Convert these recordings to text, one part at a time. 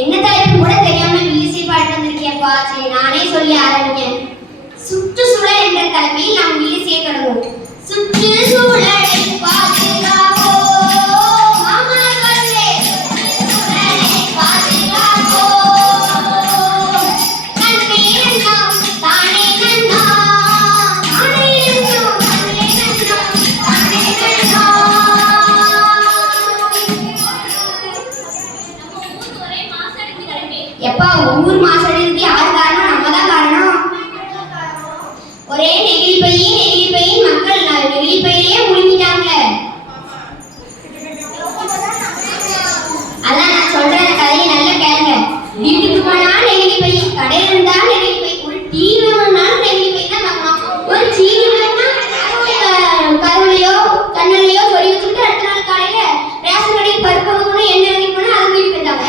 என்ன தலைப்பு கூட தெரியாம வில்லிசை பாட்டு வந்திருக்கேன்ப்பா. சரி நானே சொல்லி ஆரம்பிக்கிறேன். சுற்றுச்சூழல் என்ற தலைமையில் நாம் வில்லிசையை தொடங்குவோம். சுற்றுச்சூழலை பாதுகாப்போம். எப்பா ஊர் மாசடைக்கு யாரு காரணம்? நம்ம தான் காரணம். ஒரே நெகிழி பையின் மக்கள் நெகிழி பையிலே முழுங்கிட்டாங்க. அதான் நான் சொல்றேன், கதையை நல்லா கேளுங்க. வீட்டுக்கு போனா நெகிழி பை, கடையில இருந்தா நெகிழி பை, ஒரு டிவி வேணும்னாலும் நெகிழி பை தான் வாங்கணும். ஒரு சீனி வேணும்னா கருவிலையோ கண்ணிலையோ சொல்லி வச்சுக்கிட்டு அடுத்த நாள் காலையில ரேஷன் கடைக்கு பருப்பு வாங்கணும், எண்ணெய் வாங்கி போனா அது வீட்டு போயிட்டாங்க.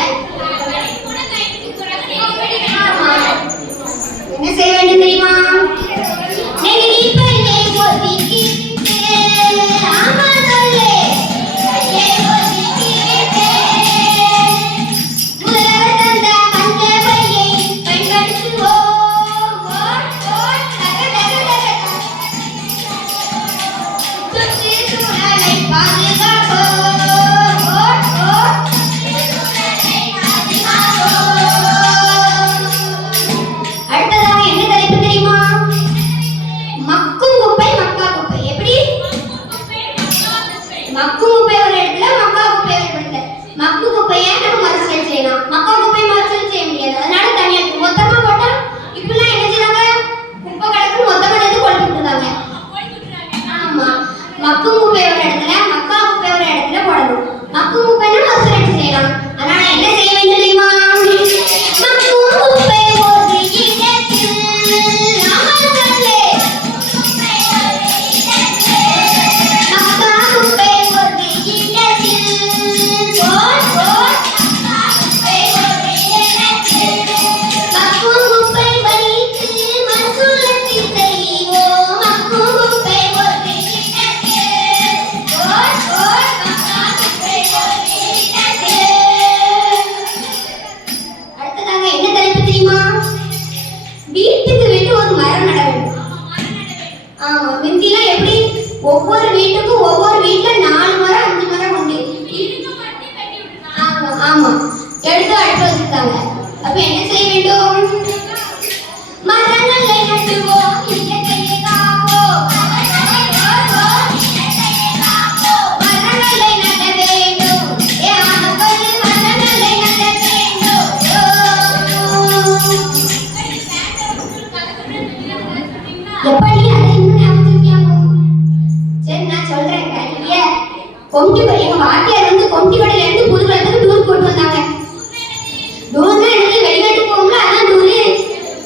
என்ன செய்ய வேண்டும் தெரியுமா? நெகிழி பையை ஒதுக்கிட்டு, ஆமா சொல்லு, முதல்வர் தந்த மஞ்ச பையை பயன்படுத்துவோம். சுற்றுச்சூழலை பாதுகாப்போம். மக்கும் குப்பை ஒரு இடத்துல, மக்கா குப்பை ஒரு இடத்துல. மக்கு குப்பையை நம்ம மறுசுழற்சி செய்யலாம், மக்கா குப்பை மறுசுழற்சி செய்ய முடியாது. அதனால தனியா மொத்தமா போட்டா இப்பெல்லாம் என்ன செய்றாங்க? குப்பை கிடக்கு மொத்தமா எடுத்து கொளுத்தி விட்டுறாங்க. ஆமா, மக்கும் குப்பை ஒரு இடத்துல, மக்கா குப்பை ஒரு இடத்துல போடணும். மக்கும் குப்பைனா மறுசுழற்சி செய்யலாம். அதனால என்ன செய்ய வேண்டும் தெரியுமா? மக்கும் குப்பை ஒரு இடத்தில், ஆமா சொல்லு, ஒவ்வொரு வீட்டுக்கும் ஒவ்வொரு வீட்டுல 4 மரம் 5 மரம் உண்டு. ஆமா ஆமா, எடுத்து அடுப்பு வச்சிருக்காங்க. அப்ப என்ன செய்ய வேண்டும்? மரங்களை நட்டுவோம், இயற்கையை காப்போம். மரங்களை நட வேண்டும், மரங்களை நட வேண்டும். எப்படி அதை இன்னும் ஞாபகம்? சரி நான் சொல்றேன். கொண்டி எங்க வாத்தியார் வந்து கொண்டிவடையில இருந்து புதுக்குளத்துக்கு டூர் போட்டு வந்தாங்க. டூர்னா எனக்கு வெளிநாட்டுக்கு போகும்ல, அதான் டூரு.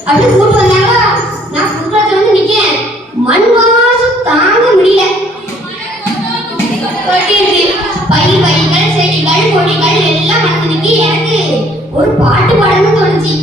அப்படி கூட்டு வந்தாங்க. நான் புதுக்குளத்துல வந்து நிக்கேன், மண் வாசம் தாங்க முடியல. பயிர்கள் செடிகள் கொடிகள் எல்லாம் வந்து நிக்கி. எனக்கு ஒரு பாட்டு பாடணும்னு தோணுச்சு.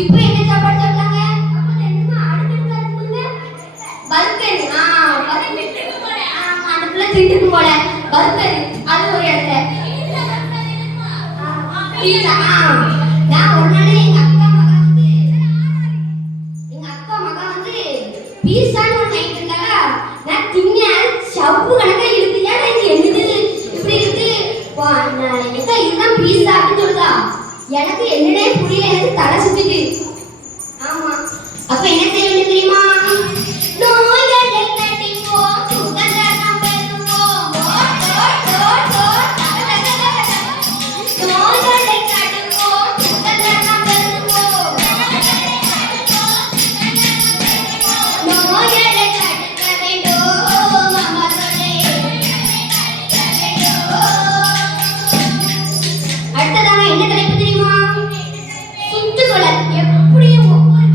இப்போ என்ன சாப்பாடு சாப்பிட்டாங்க? பர்கர். அடுப்புல திண்டுக்கு போல பர்கர், அது ஒரு இடத்துல. நான் ஒரு நாள் எங்க அக்கா மகா வந்து பீஸான்னு ஒரு நைட் இருந்தாங்க. நான் திங்க சவ்வு கணக்கா இழுத்து, ஏன்னா இது என்னது இப்படி எனக்கு என்னடே புரியல, எனக்கு தலை சுத்திட்டு. ஆமா, அப்ப என்ன செய்ய வேண்டும் தெரியுமா? நோய்களை தட்டிப்போம், சுதந்திரம் பெறுவோம். நோய்களை தடுப்போம், சுதந்திரம் பெறுவோம். நோய்களை தடுக்க வேண்டும், அம்மா சொல்லே. அடுத்ததாக என்ன தலைப்பு தெரியுமா? சுற்றுச்சூழல். எப்படியும் ஒவ்வொரு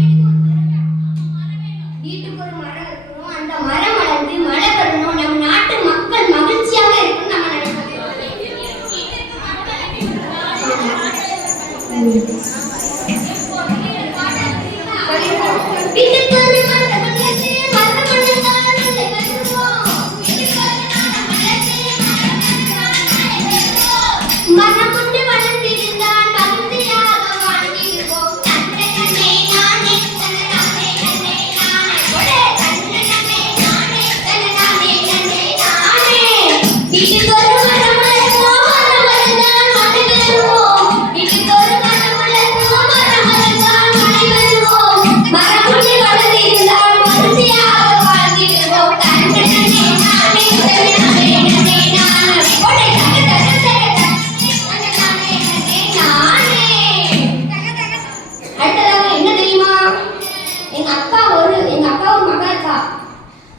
வீட்டுக்கு ஒரு மரம் இருக்கணும், அந்த மரம் வளர்ந்து மழை வரணும், நம் நாட்டு மக்கள் மகிழ்ச்சியாக இருக்கணும் நம்ம நினைக்கிறோம். வீட்டுக்கு ஒரு மரம் வளர்த்து மரம் வளர்ந்தால் நல்ல வருவோம். மரம் ஒன்று வளர்ந்திருந்தால் மகிழ்ச்சியாக வாழ்ந்திருப்போம். தன்னை நானே நானே தன்னை நானே நானே நானே ஒரே தன்னை நானே நானே தன்னை நானே நானே நானே. வீட்டுக்கு ஒரு மரம் வளர்ப்போம், மரம் வளர்ந்தால் மழை பெறுவோம். வீட்டுக்கு ஒரு மரம் வளர்ப்போம், மரம் வளர்ந்தால் மழை பெறுவோம். மரம் ஒன்று வளர்ந்திருந்தால் மகிழ்ச்சியாக வாழ்ந்திருப்போம். தன்னை நானே நானே தன்னை நானே நானே நானே ஒரே தன்னை நானே அடுத்ததாக என்ன தெரியுமா? எங்க அக்கா ஒரு மகா இருக்கா.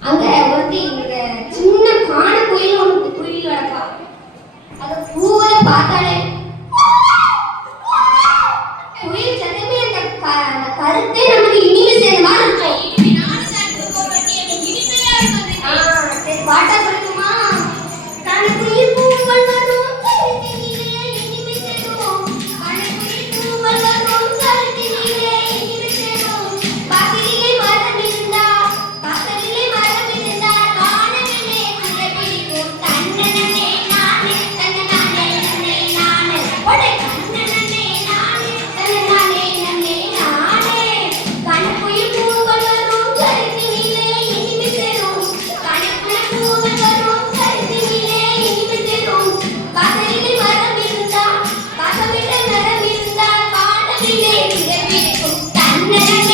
அங்க ஒருத்தி சின்ன காண குயில் ஒன்று குயில் வளர்க்கா. அது பூவை பார்த்தாலே குயில் சத்தமே அந்த கருத்தே நமக்கு இனிமை சேர்ந்த மாதிரி இருக்கும். சரி, பாட்டா சொல்லட்டுமா? கணக்குயில் பூக்கள் வரும் கருத்தினிலே இனிமை சேரும். கணக்குயில் பூக்கள் வரும் கருத்தினிலே இனிமை சேரும். பக்கத்திலே மரம் இருந்தால் காணவில்லை குறை பிடிக்கும். தன்னனே நானே தன்னை நானே நானே நானே ஒரே தன்னனே நானே தன்னை நானே நானே நானே. கணக்குயில் பூக்கள் வரும் கருத்தினிலே இனிமை சேரும். கணக்குயில் பூக்கள் வரும் கருத்தினிலே இனிமை சேரும். பக்கத்திலே மரம் இருந்தால் காணவில்லை குறை பிடிக்கும். தன்னனே